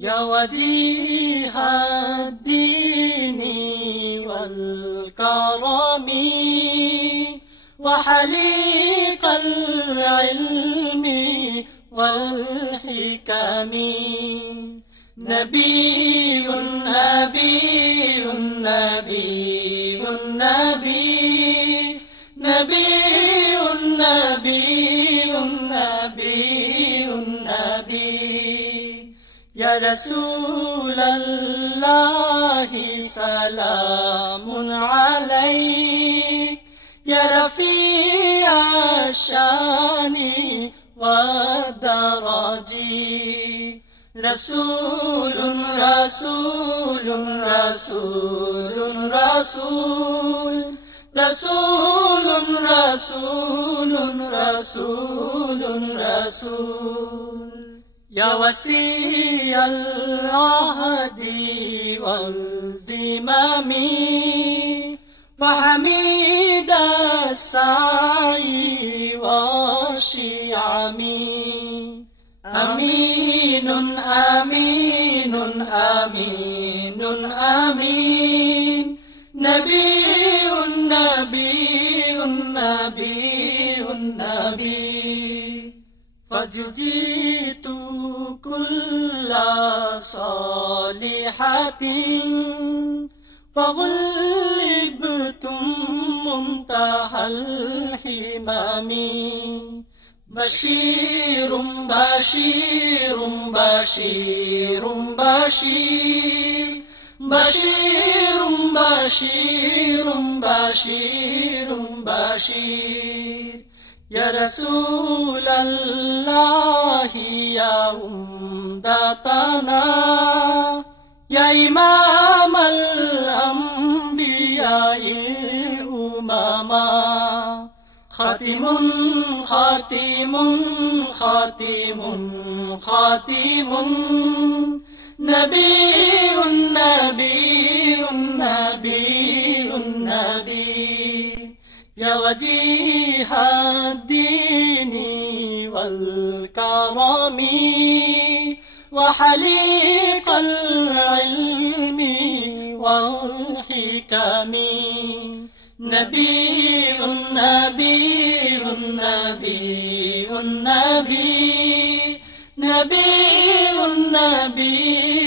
يا وجيه الدين والكرم وحليق العلم والحكم نبي نبي نبي نبي نبي نبي نبي نبي يا رسول الله سلام عليك يا رفيع الشان والدرج رسول رسول رسول رسول رسول رسول رسول رسول يا وسيع العهد والزمام وحميد السعي والشيعم آمين آمين آمين آمين نبي نبي نبي نبي فجئت كل صالحة وغلبتم منتهى الحمام بشير بشير بشير بشير بشير بشير بشير بشير يا رسول الله يا عمدتنا يا إمام الأنبياء الأمما خاتم خاتم خاتم خاتم نبي نبي نبي نبي يا وجيه الدين والكرم وحليق العلم والحكم نبي نبي نبي نبي نبي نبي